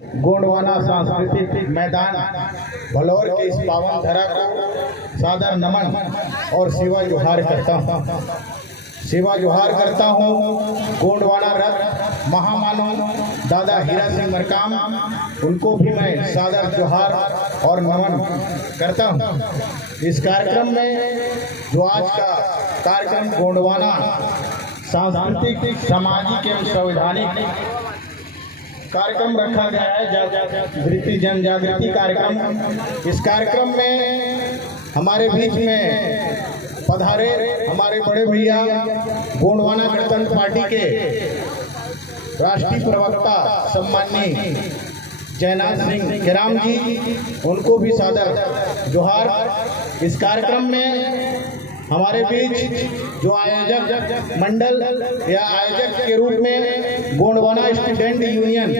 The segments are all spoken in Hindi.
गोंडवाना सांस्कृतिक मैदान भलौर के इस पावन धरा को सादर नमन और सेवा जोहार करता हूँ। गोंडवाना रथ महामानव दादा हीरा सिंह मरकाम, उनको भी मैं सादर जोहार और नमन करता हूँ। इस कार्यक्रम में जो आज का कार्यक्रम गोंडवाना सांस्कृतिक सामाजिक एवं संवैधानिक कार्यक्रम रखा गया है, जन जागृति कार्यक्रम। इस कार्यक्रम में हमारे बीच में पधारे हमारे बड़े भैया गोंडवाना गणतंत्र पार्टी के राष्ट्रीय प्रवक्ता सम्माननीय जयनाथ सिंह केराम जी, उनको भी सादर जोहार। इस कार्यक्रम में हमारे बीच जो आयोजक मंडल या आयोजक के रूप में गोंडवाना स्टूडेंट यूनियन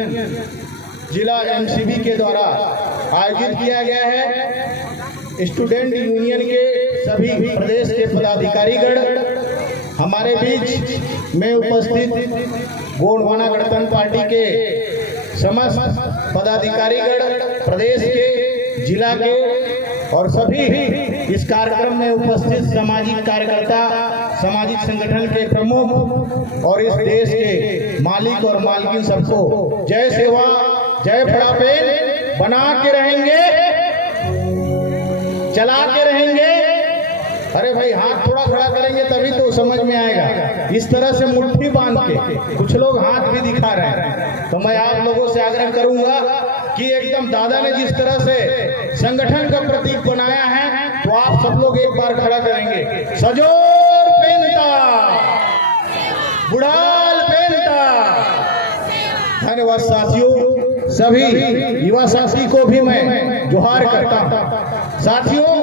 जिला एमसीबी के द्वारा आयोजित किया गया है। स्टूडेंट यूनियन के सभी प्रदेश के पदाधिकारीगण हमारे बीच में उपस्थित, गोंडवाना गणतंत्र पार्टी के समस्त पदाधिकारीगण प्रदेश के, जिला के और सभी इस कार्यक्रम में उपस्थित सामाजिक कार्यकर्ता, सामाजिक संगठन के प्रमुख और इस देश के मालिक और मालकिन सबको जय सेवा जय फड़ापेन बना के रहेंगे, चला के रहेंगे। अरे भाई हाथ थोड़ा खड़ा करेंगे तभी तो समझ में आएगा। इस तरह से मुट्ठी बांध के कुछ लोग हाथ भी दिखा रहे हैं, तो मैं आप लोगों से आग्रह करूंगा कि एकदम दादा ने जिस तरह से संगठन का प्रतीक बनाया है, तो आप सब लोग एक बार खड़ा करेंगे। सजोर पेनता, बुढ़ाल पेनता। धन्यवाद साथियों। सभी युवा साथी को भी मैं जोहार करता हूँ। साथियों,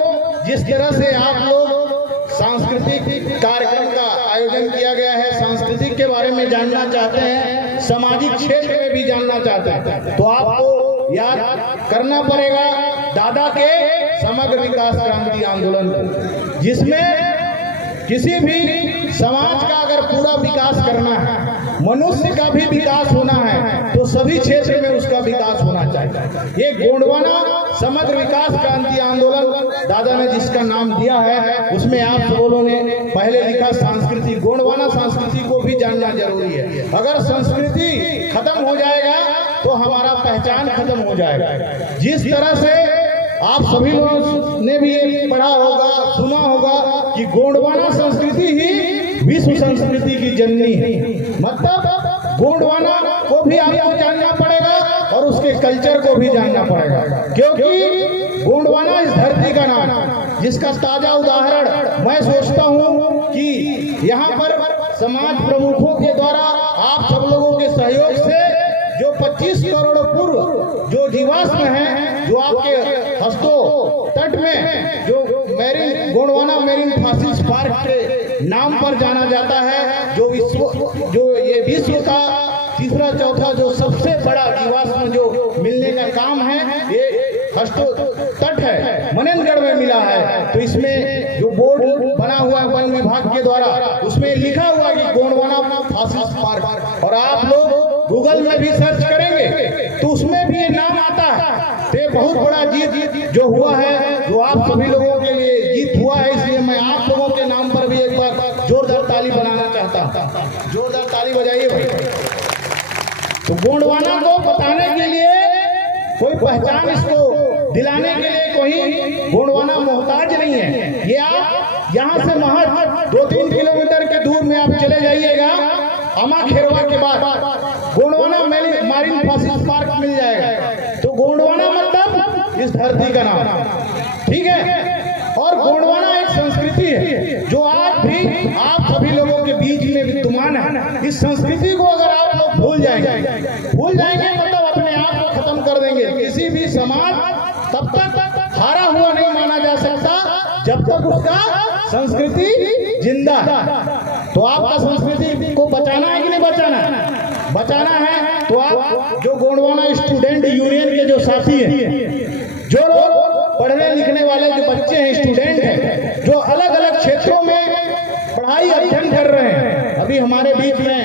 जिस तरह से आप लोग सांस्कृतिक कार्यक्रम का आयोजन किया गया है, सांस्कृतिक के बारे में जानना चाहते हैं, सामाजिक क्षेत्र में भी जानना चाहते हैं, तो आपको याद करना पड़ेगा दादा के समग्र विकास क्रांति आंदोलन, जिसमें किसी भी समाज का अगर पूरा विकास करना है, मनुष्य का भी विकास होना है, तो सभी क्षेत्र में उसका विकास होना चाहिए। ये गोंडवाना समग्र विकास क्रांति आंदोलन दादा ने जिसका नाम दिया है, उसमें आप सबों ने पहले लिखा संस्कृति। गोंडवाना संस्कृति को भी जानना जरूरी है। अगर संस्कृति खत्म हो जाएगा तो हमारा पहचान खत्म हो जाएगा। जिस तरह से आप सभी लोगों ने भी ये पढ़ा होगा, सुना होगा कि गोंडवाना संस्कृति ही विश्व संस्कृति की जननी है। मतलब गोंडवाना को भी आपको जानना पड़ेगा और उसके कल्चर को भी जानना पड़ेगा, क्योंकि गोंडवाना इस धरती का नाम, जिसका ताजा उदाहरण मैं सोचता हूँ कि यहाँ पर समाज प्रमुखों के द्वारा आप सब लोगों के सहयोग से जो 25 करोड़ पूर्व जो जीवाश्म है, जो आपके हस्तो तट में जो गोंडवाना मेरीन फासिस्ट पार्क के नाम पर जाना जाता है, जो ये विश्व का तीसरा चौथा जो सबसे बड़ा जीवाश्म जो मिलने का काम है, ये हस्तो तट है, मनेन्द्रगढ़ में मिला है। तो इसमें जो बोर्ड बना हुआ है वन विभाग के द्वारा, उसमें लिखा हुआ कि गोंडवाना फासिस्ट पार्क, और आप लोग गूगल में भी सर्च करेंगे तो उसमें भी ये नाम आता है। तो ये बहुत बड़ा जीत जो हुआ है, जो आप सभी लोगों के लिए जीत हुआ है, इसलिए मैं आप लोगों के नाम पर भी एक बार जोरदार ताली बनाना चाहता हूँ। जोरदार ताली बजाइए भाई। तो गोंडवाना को बताने के लिए, कोई पहचान इसको दिलाने के लिए कोई गोंडवाना मोहताज नहीं है। ये आप यहाँ से महज 2-3 किलोमीटर के दूर में आप चले जाइएगा, अमा खेरवा के बाद गोंडवाना मेरीन फासिस्ट पार्क मिल जाएगा। तो गोंडवाना मतलब इस धरती का नाम, ठीक है। और गोंडवाना एक संस्कृति है जो आज भी आप सभी लोगों के बीच में विद्यमान है। इस संस्कृति को अगर आप लोग भूल जाएंगे मतलब अपने आप को खत्म कर देंगे। किसी भी समाज तब तक हारा हुआ नहीं माना जा सकता जब तक उसका संस्कृति जिंदा है। तो आपका संस्कृति को बचाना है कि नहीं बचाना है? बचाना है तो आप जो गोंडवाना स्टूडेंट यूनियन के जो साथी हैं, जो लोग पढ़ने लिखने वाले जो बच्चे हैं, स्टूडेंट हैं, जो अलग अलग क्षेत्रों में पढ़ाई अध्ययन कर रहे हैं, अभी हमारे बीच में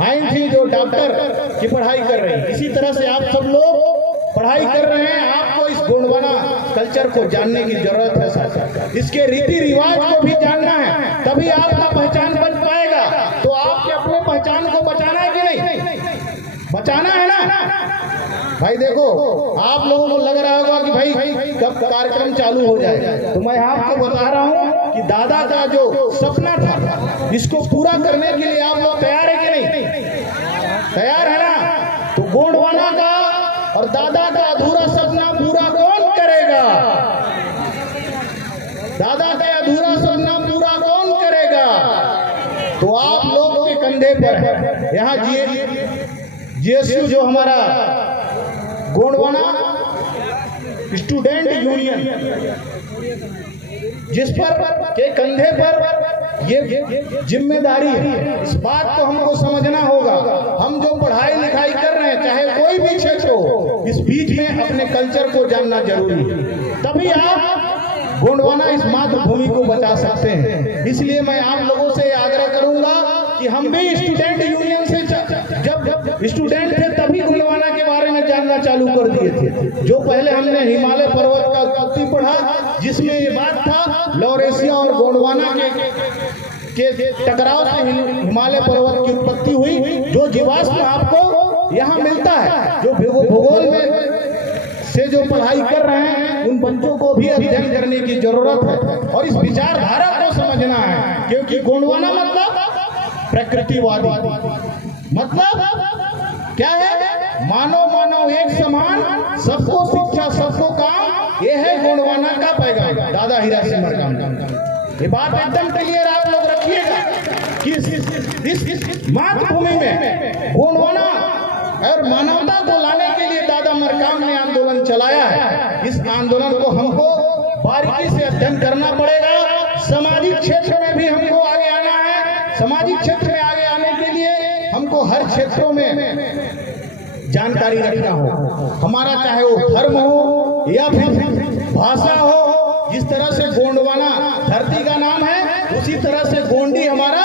आई थी जो डॉक्टर की पढ़ाई कर रही है, इसी तरह से आप सब लोग पढ़ाई कर रहे हैं, आपको इस गोंडवाना कल्चर को जानने की जरूरत है साथ। इसके रीति रिवाज को भी जानना है, तभी आपका पहचान बन पाएगा। तो आपके अपने पहचान को बचाना है कि नहीं? बचाना है ना भाई। देखो, आप लोगों को लग रहा होगा कि भाई कब कार्यक्रम चालू हो जाए, तो मैं आपको बता रहा हूँ कि दादा का जो सपना था, इसको पूरा करने के लिए आप लोग तैयार है कि नहीं? तैयार है ना? तो गोंडवाना का और दादा का अधूरा सपना पूरा कौन करेगा? दादा का अधूरा सपना पूरा कौन करेगा? तो आप लोग के कंधे पर है। यहाँ जीएसयू जो हमारा गोंडवाना स्टूडेंट यूनियन, जिस पर के कंधे पर ये जिम्मेदारी है, इस बात को हमको समझना होगा। हम जो पढ़ाई लिखाई कर रहे हैं, चाहे कोई भी क्षेत्र हो, इस बीच में अपने कल्चर को जानना जरूरी है, तभी आप गोंडवाना इस मातृभूमि को बचा सकते हैं। इसलिए मैं आप लोगों से आग्रह करूंगा कि हम भी स्टूडेंट यूनियन से जब स्टूडेंट थे तभी गोंडवाना के बारे में जानना चालू कर दिए थे। जो पहले हमने हिमालय पर्वत का उत्पत्ति पढ़ा, जिसमें ये बात था लॉरेशिया और गोंडवाना के टकराव से हिमालय पर्वत की उत्पत्ति हुई। जो जीवाश्म आपको यहाँ मिलता है, जो भूगोल में से जो पढ़ाई कर रहे हैं, उन बच्चों को भी अध्ययन करने की जरूरत है और इस विचारधारा को समझना है। क्योंकि गोंडवाना मतलब प्रकृतिवादी, मतलब क्या है? मानव मानव एक समान, सबको शिक्षा सबको काम, ये है गोंडवाना का पैगाम, दादा हीरा सिंह मरकाम। ये बात एकदम क्लियर आप लोग रखिएगा कि इस मातृभूमि में गोंडवाना और मानवता को लाने के लिए दादा मरकाम ने आंदोलन चलाया है। इस आंदोलन को हमको बारीकी से अध्ययन करना पड़ेगा। सामाजिक क्षेत्र में भी हमको आगे आना है। सामाजिक क्षेत्र में आगे आने के लिए हमको हर क्षेत्रों में जानकारी रखना हो। हमारा चाहे वो धर्म हो या फिर भाषा हो, जिस तरह से गोंडवाना धरती का नाम है, उसी तरह से गोंडी हमारा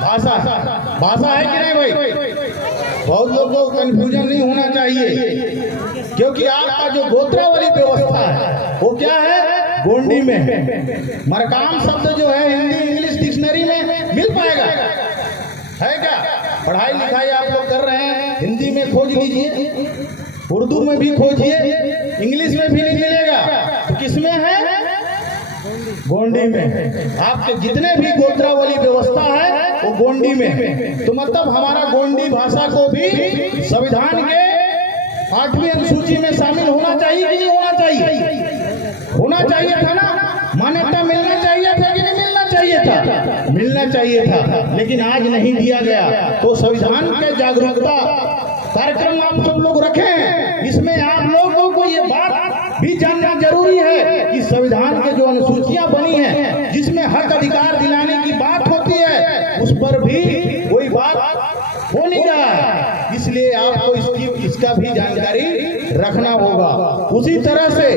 भाषा है कि नहीं भाई? बहुत लोगों को कंफ्यूजन नहीं होना चाहिए, क्योंकि आपका जो गोत्रावली व्यवस्था है वो क्या है? गोंडी में है। मरकाम शब्द जो है हिंदी इंग्लिश डिक्शनरी में मिल पाएगा है क्या? पढ़ाई लिखाई आप लोग कर रहे हैं, हिंदी में खोज लीजिए, उर्दू में भी खोजिए, इंग्लिश में भी नहीं मिलेगा। तो किसमें है? गोंडी में। आपके जितने भी गोत्रावली व्यवस्था है वो गोंडी में। तो मतलब हमारा गोंडी भाषा को भी संविधान के 8वीं अनुसूची में शामिल होना चाहिए कि नहीं होना चाहिए? होना चाहिए था ना? मान्यता मिलना चाहिए था कि नहीं मिलना चाहिए था? मिलना चाहिए था, लेकिन आज नहीं दिया गया। तो संविधान के जागरूकता कार्यक्रम आप सब लोग रखें। इसमें आप लोगों को ये बात भी जानना जरूरी है कि संविधान के जो अनुसूचियां बनी हैं, जिसमें हक अधिकार दिलाने की बात होती है, उस पर भी कोई बात हो नहीं रहा है। इसलिए आपको इसका भी जानकारी रखना होगा। उसी तरह से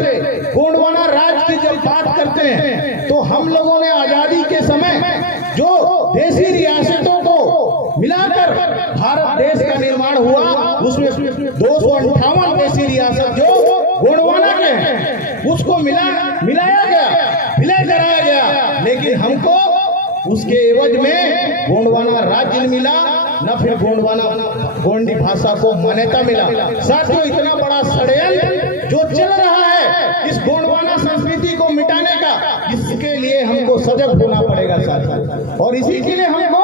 गोंडवाना राज्य की जब बात करते हैं, तो हम लोगों ने आजादी के समय जो देशी रियासतों को मिलाकर भारत देश का निर्माण हुआ, उसमें 258 देशी रियासत जो गोंडवाना के हैं, उसको मिलाया गया, विलय कराया गया। लेकिन हमको उसके एवज में गोंडवाना राज्य मिला, न फिर गोंडी भाषा को मान्यता मिला। साथियों, इतना बड़ा षड्यंत्र जो चल रहा है इस गोंडवाना संस्कृति को मिटाने का, इसके लिए हमको सजग होना पड़ेगा साथियों। और इसी के लिए हमको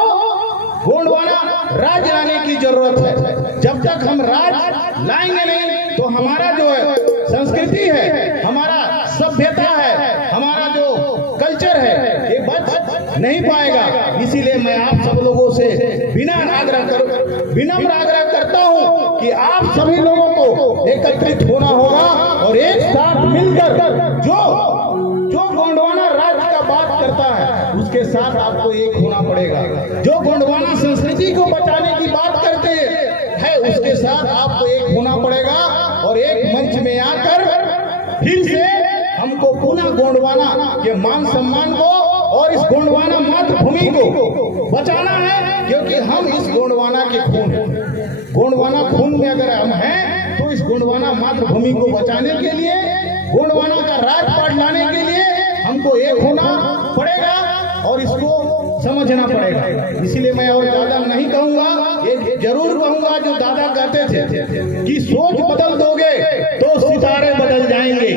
गोंडवाना राज्य लाने की जरूरत है। जब तक हम राज्य लाएंगे नहीं, तो हमारा जो है संस्कृति है, हमारा सभ्यता है, हमारा जो कल्चर है, ये बच नहीं पाएगा। इसीलिए मैं आप सब लोगों से विनम्र आग्रह करता हूं कि आप सभी लोगों को एकत्रित होना होगा और एक साथ मिलकर जो गोंडवाना राज्य का बात करता है, उसके साथ आपको एक होना पड़ेगा। जो गोंडवाना संस्कृति को बचाने की बात करते हैं, उसके साथ आपको एक होना पड़ेगा और एक मंच में आकर फिर से हमको पुनः गोंडवाना के मान सम्मान को और इस गोंडवाना मातृभूमि को बचाना है। क्योंकि हम इस गोंडवाना के खून हैं। गोंडवाना खून में अगर हम हैं इस गोंडवाना मातृभूमि को बचाने के लिए, गोंडवाना का राजपाट लाने के लिए हमको एक होना पड़ेगा और इसको समझना पड़ेगा। इसीलिए मैं और ज्यादा नहीं कहूंगा, ये जरूर कहूंगा जो दादा कहते थे कि सोच बदल दोगे तो सितारे बदल जाएंगे,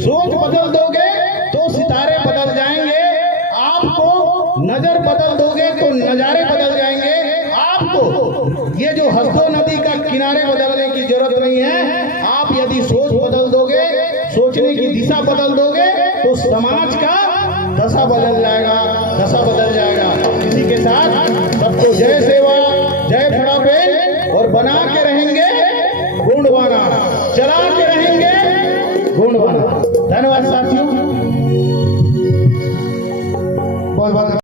सोच बदल दोगे तो सितारे बदल जाएंगे, आपको नजर बदल दोगे तो नजारे बदल जाएंगे। आपको ये जो हसदो नदी का किनारे बदलने की जरूरत नहीं है, आप यदि सोच बदल दोगे, सोचने की दिशा बदल दोगे तो समाज का दशा बदल जाएगा, दशा